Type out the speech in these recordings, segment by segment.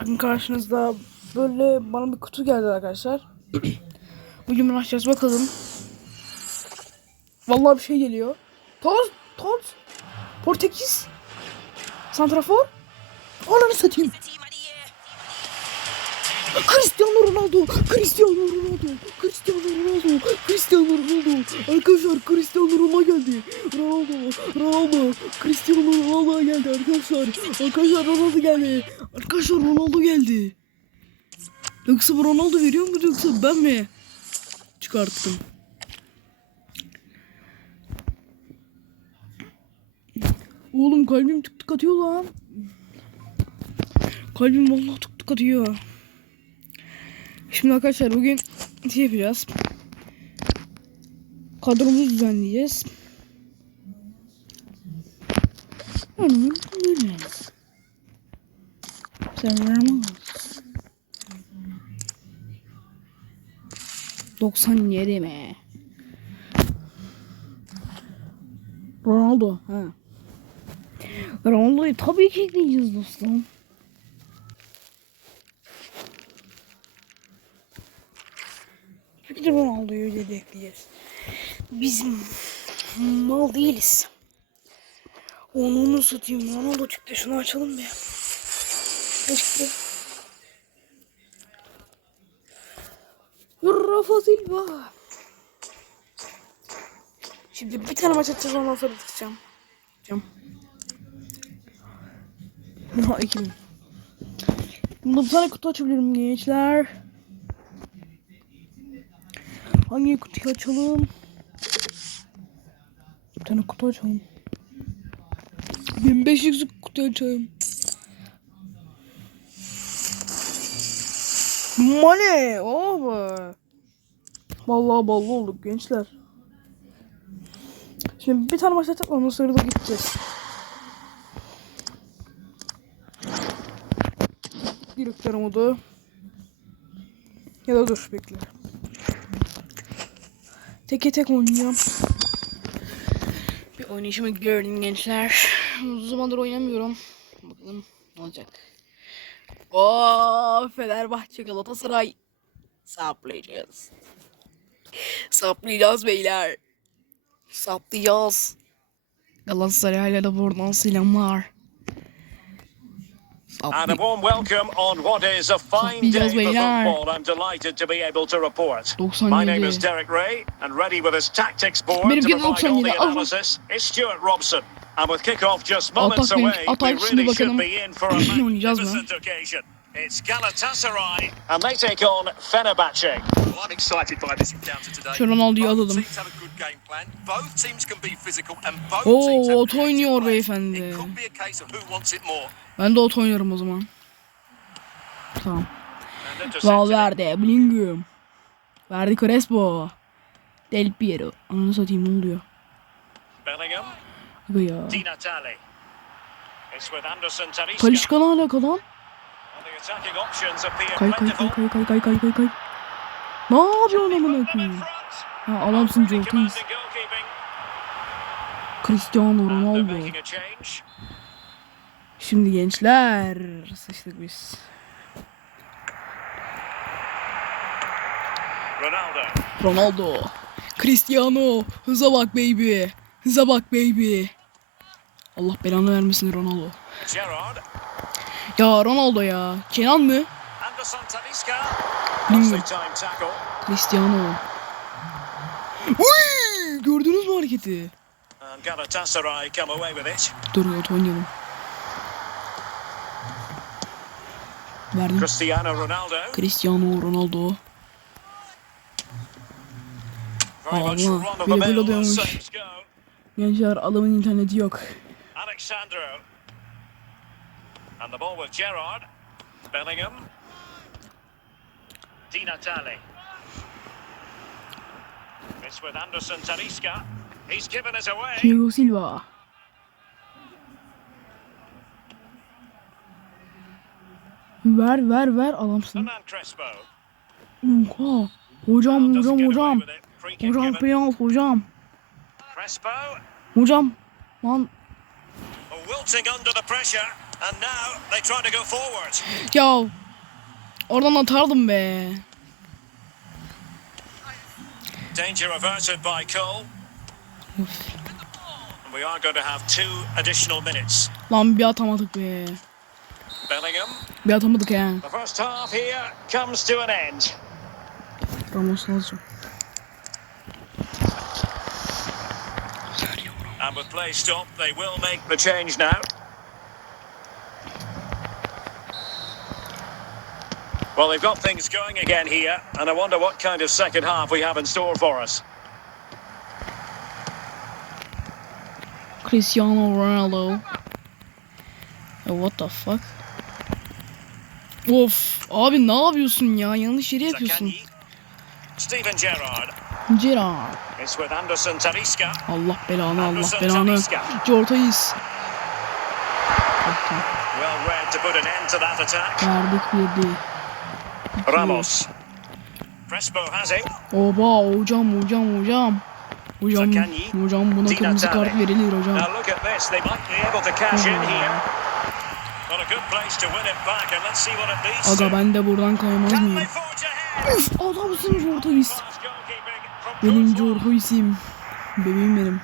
Bugün karşınızda böyle bana bir kutu geldi arkadaşlar. Bugün bunu açacağız bakalım. Vallahi bir şey geliyor. Toz, toz. Portekiz. Santrafor. Ananı satayım. Cristiano Ronaldo, Cristiano Ronaldo, Cristiano Ronaldo, Cristiano Ronaldo. Arkadaşlar Cristiano Ronaldo geldi. Ronaldo, Ronaldo, Cristiano Ronaldo geldi arkadaşlar. Arkadaşlar Ronaldo geldi. Arkadaşlar Ronaldo geldi. Yoksa bu Ronaldo veriyor mu yoksa ben mi çıkarttım? Oğlum kalbim tık tık atıyor lan. Kalbim vallahi tık tık atıyor. Şimdi arkadaşlar bugün şey yapacağız. Kadromuzu düzenleyeceğiz. Onu böyle. Server'ıma 97 mi? Ronaldo ha. Ronaldo'yu tabii ki ekleyeceğiz dostum. Tabii ki de Ronaldo'yu öyle de ekleyeceğiz. Biz mal değiliz. Onu onu satayım. Ronaldo çıktı. Şunu açalım bir. Çıktı? Rafa Silva. Şimdi bir tane maç atacağız ondan sonra tutacağım. Tutacağım. Ha iki bin. Bunda bir kutu açabilirim gençler. Hangi kutuyu açalım? Bir tane kutu açalım. 1500 kutu açalım. Oh be! Vallahi ballı olduk gençler. Şimdi bir tane maç atıp ondan sonra da gideceğiz. Direktör modu. Ya da dur bekle. Teke tek oynayacağım. Bir oynayışımı gördüm gençler. Uzun zamandır oynamıyorum. Bakalım ne olacak. Oo Fenerbahçe Galatasaray. Saplayacağız. Saplayacağız beyler. Saplayacağız. Galatasaray da buradan selamlar. And a warm welcome on what is a fine day for football. I'm delighted to be able to report. My name is Derek Ray, and ready with his tactics board to provide all the 97. Ah. analysis is Stuart Robson. And with kick-off just moments away, we really should be in for a magnificent occasion. It's Galatasaray, and they take on Fenerbahce. Well, I'm excited by this encounter today. Şu Ronaldo'yu Both alalım. teams have a good game plan. Both teams can be physical and both Oo, ot oynuyor beyefendi. It could be a case of who wants it more. Ben de ot oynuyorum o zaman. Tamam. Valverde, Bellingham. Verdi Crespo. Del Piero. Ananı satayım ne oluyor? Bellingham, ya. Talişka ne alaka lan? And the attacking options appear Kay kay kay kay kay kay kay kay kay. Ne yapıyorsun amına koyayım? Ha adamsın Jortins. Cristiano Ronaldo. Şimdi gençler sıçtık biz. Ronaldo. Ronaldo. Cristiano. Hıza bak baby. Hıza bak baby. Allah belanı vermesin Ronaldo. Gerrard. Ya Ronaldo ya. Kenan mı? Bilmiyorum. Cristiano. Uy! Gördünüz mü hareketi? Dur ot oynayalım. Verdim. Cristiano Ronaldo. Cristiano Ronaldo. Allah, run of the biri böyle mill. diyormuş. Saves go. Gençler adamın interneti yok. Alexandro. And the ball with Gerrard. Bellingham. Di Natale. It's with Anderson Talisca. He's given us away. Thiago Silva. Ver ver ver adamsın. Oha. Hocam hocam hocam. it. Hocam penaltı hocam. Hocam. Lan Wilting under the pressure. And now they try to go forward. Ya oradan atardım be. Danger averted by Cole. And we are going to have two additional minutes. Lan bir atamadık be. Bellingham. Bir atamadık ya. The first half here comes to an end. Ramos lazım. And with play stopped, they will make the change now. Well, they've got things going again here, and I wonder what kind of second half we have in store for us. Cristiano Ronaldo. Ya what the fuck? Of abi ne yapıyorsun ya? Yanlış yere yapıyorsun. Steven Gerrard. Gerard. It's with Anderson Talisca. Allah belanı Allah belanı. Talisca. Ortayız. Well read to put an end to that attack. Verdik yedi. Ramos. Crespo has it. Oba hocam hocam hocam. Hocam hocam buna kırmızı kart verilir hocam. Now look at this. They might be able to cash in here. Aga ben de buradan kaymaz mıyım? Üf adamsın from Benim. Jortois'im. Bebeğim benim.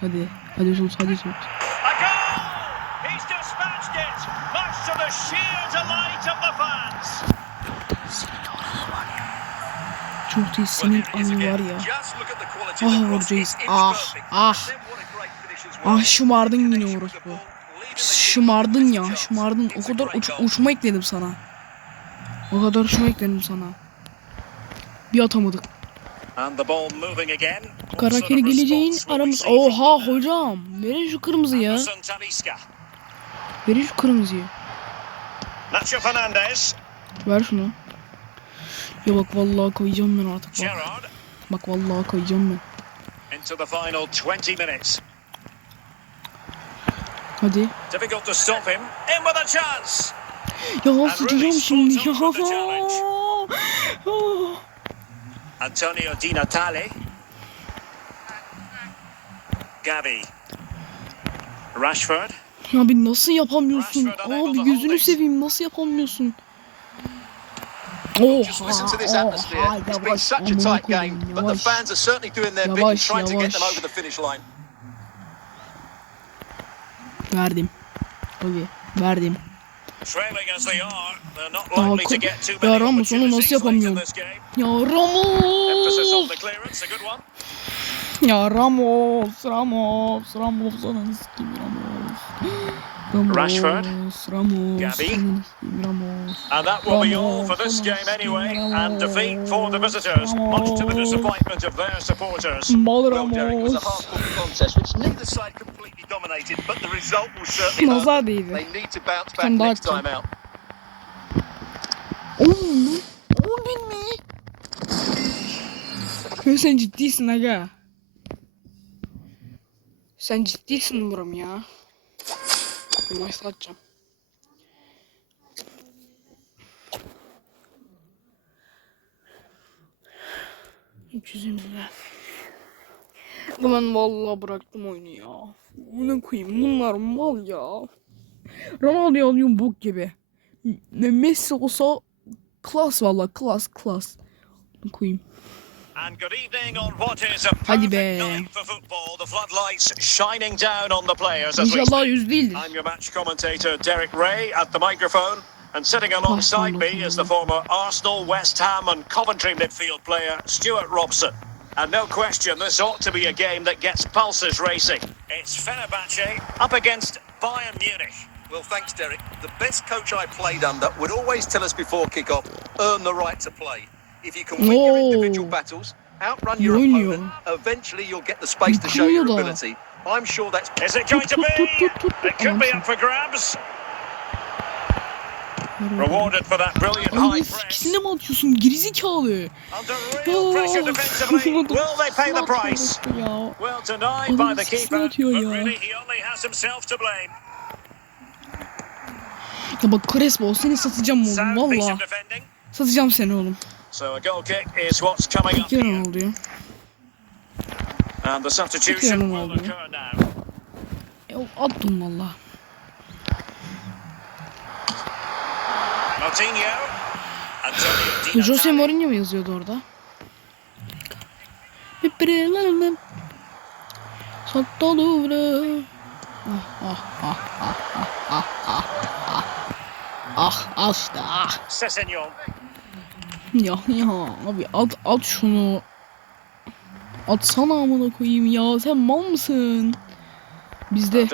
Hadi. Hadi sus hadi sus. He's dispatched it, much to the sheer delight of the fans. Jortois senin anı var ya. Ah It's ah, ah. Ah şımardın yine orospu. Şımardın ya şımardın. O kadar uç, uçma ekledim sana. O kadar uçma ekledim sana. Bir atamadık. Karakeri geleceğin aramız. Oha hocam. Verin şu kırmızıyı ya. Verin şu kırmızıyı. Nacho Fernandez. Ver şunu. Ya bak vallahi koyacağım ben artık bak. Bak vallahi koyacağım ben. Into the final 20 minutes. Hadi. Difficult to stop him. In with a chance. Ya sıçacağım şimdi. Ya. challenge. Antonio Di Natale. Gavi. Rashford. Ya bir nasıl yapamıyorsun? Abi gözünü seveyim nasıl yapamıyorsun? Just listen to this atmosphere. It's been such a tight game, but the fans are certainly doing their bit in trying to get them over the finish line. Verdim. Abi verdim. Too Ya Ramos, onu nasıl yapamıyorum? Ya Ramos. Ya Ramos. Ramos. Ramos. Ananı sikeyim Ramos. Ramos. Rashford. Ramos. Sikeyim Ramos. And that will be all for this game anyway. And defeat for the visitors, much to the disappointment of their supporters. Mal Well, Derek, it was a hard-fought contest, which neither side completely dominated, but the result will certainly değdi. They need to bounce back next time out. On mu? On bin mi? Ya sen ciddisin aga. Sen ciddisin Buram ya. Bir maç atacağım. Lira. Ben vallahi bıraktım oyunu ya. Ne koyayım bunlar mal ya. Ronaldo'yu alıyorum bok gibi. Ne Messi olsa klas valla klas klas. Koyayım. And good evening on what is a Hadi perfect be. night for football. The floodlights shining down on the players as we İnşallah yüz değildir. I'm your match commentator, Derek Ray, at the microphone. And sitting alongside me is the former Arsenal, West Ham, and Coventry midfield player, Stuart Robson. And no question, this ought to be a game that gets pulses racing. It's Fenerbahce up against Bayern Munich. Well, thanks, Derek. The best coach I played under would always tell us before kick-off, earn the right to play. If you can win your individual battles, outrun your opponent, eventually you'll get the space to show your ability. I'm sure that's Is it going to be? It could be up for grabs. Rewarded for that brilliant high press. mi atıyorsun gerizekalı? Will they pay the price? Well denied by the keeper, but really he only has himself to blame. ya bak Crespo seni satacağım oğlum valla. Satacağım seni oğlum. So a goal kick is what's coming up İki yaran oluyor. And the substitution will occur now. E, attım valla. Coutinho. Antonio Di Jose. Mourinho mu yazıyordu orada? Pipirelerle Sattalure Ah ah ah ah ah ah ah ah Ah ah ah Sessegnon. Ya ya abi at at şunu Atsana amına koyayım ya sen mal mısın? Bizde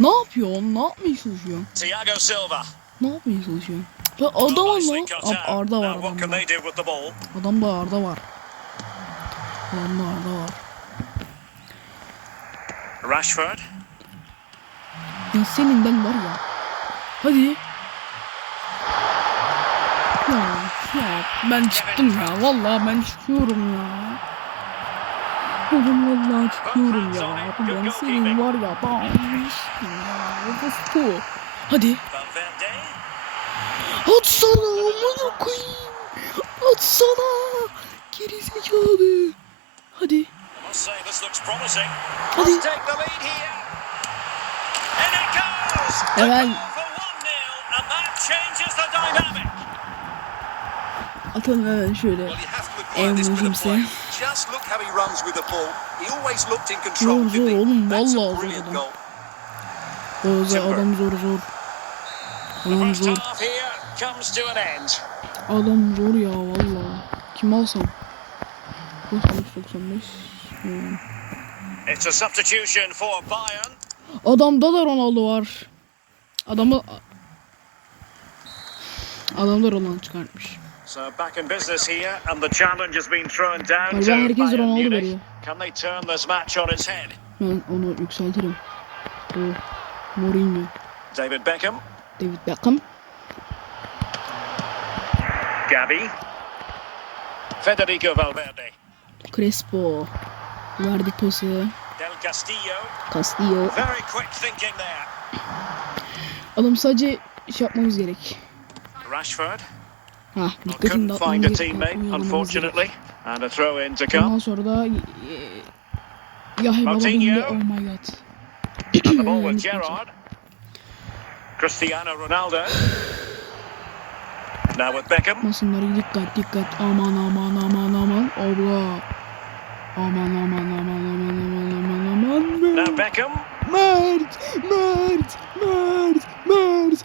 ne yapıyorsun? Ne yapmaya çalışıyorsun? Thiago Silva. Ne yapmaya çalışıyorsun? Ya adam var lan. Ab-. Arda var adamda. Adamda Arda var. Adamda Arda var. Rashford. Ya seninden var ya. Hadi. Ya, ya ben çıktım ya. Vallahi ben çıkıyorum ya. Oğlum vallahi çıkıyorum ya. Ben senin var ya. Ben ya. Bu. Hadi. Atsana amına koyayım. Atsana. Geri zekalı. Hadi. Hadi. Hemen. Atalım hemen şöyle. İn control, Zor, zor oğlum, That's a vallahi zor adam. zor, Timber. adam zor zor. Adam zor. Adam zor ya valla. Kim alsam? 95. Hmm. It's a substitution for Bayern. Adamda da Ronaldo var. Adamı Adamda Ronaldo çıkartmış. So back in business here and the challenge has been thrown down to herkes Ronaldo veriyor. Can they turn this match on its head? Ben onu yükseltirim. O Mourinho, David Beckham, David Beckham, Gavi, Federico Valverde, Crespo, verdi pası, Del Castillo. Castillo. Very quick thinking there. Adam sadece şey yapmamız gerek. Rashford Ha, well, dikkatini couldn't dağıtmamız find a teammate, unfortunately, and a throw in to come. Ondan sonra da ya hey baba Moutinho. bindi, oh my god. And the ball with Gerrard. Cristiano Ronaldo. Now with Beckham. Masınları dikkat dikkat aman aman aman aman abla. Aman aman aman aman aman aman aman. Now Beckham. Mert, Mert, Mert, Mert,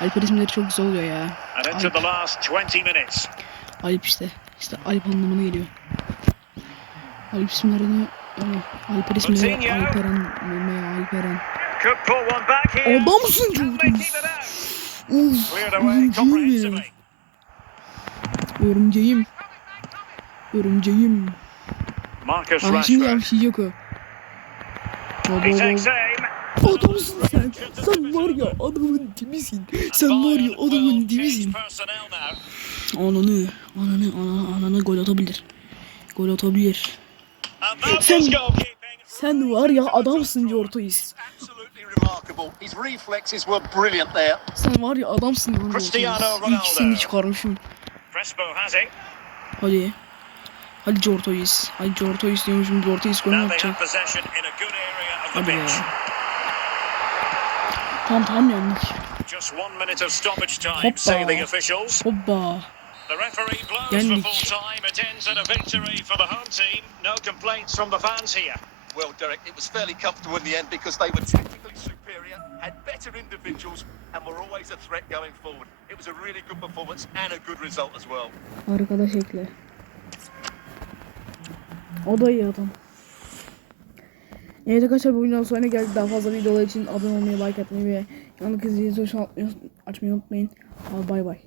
Alper isimleri çok güzel oluyor ya. And into the last 20 minutes. Alp işte. İşte Alp anlamına geliyor. Alp isimlerini isimleri Coutinho. Alperen, Meme, Alperen. Adamsın out? Uf, örümceğim benim. Örümceğim. Örümceğim. Marcus Ah şimdi Rashford. yavşayacak o. Baba, baba. Adamsın sen. Sen var ya adamın dibisin. Sen var ya adamın dibisin. Ananı, ananı, ananı, ananı gol atabilir. Gol atabilir. Sen-. Sen var ya adamsın Jortois. Sen var ya adamsın Jortois. İkisini çıkarmışım. Hadi. Hadi Jortois. Hadi Jortois diyormuşum. Jortois gol mü Now they have atacak? Hadi be. Pitch. Tamam tamam yanlış. Just one minute of stoppage time, Hoppa. say the officials. Hoppa. The referee blows Yendik. for full time. It ends in a victory for the home team. No complaints from the fans here. Well, Derek, it was fairly comfortable in the end because they were technically superior, had better individuals, and were always a threat going forward. It was a really good performance and a good result as well. Arkadaş ekle. O da iyi adam. Evet arkadaşlar bu videodan sonra geldi. Daha fazla videolar için abone olmayı, like atmayı ve zili tuşuna açmayı unutmayın. Bay bay.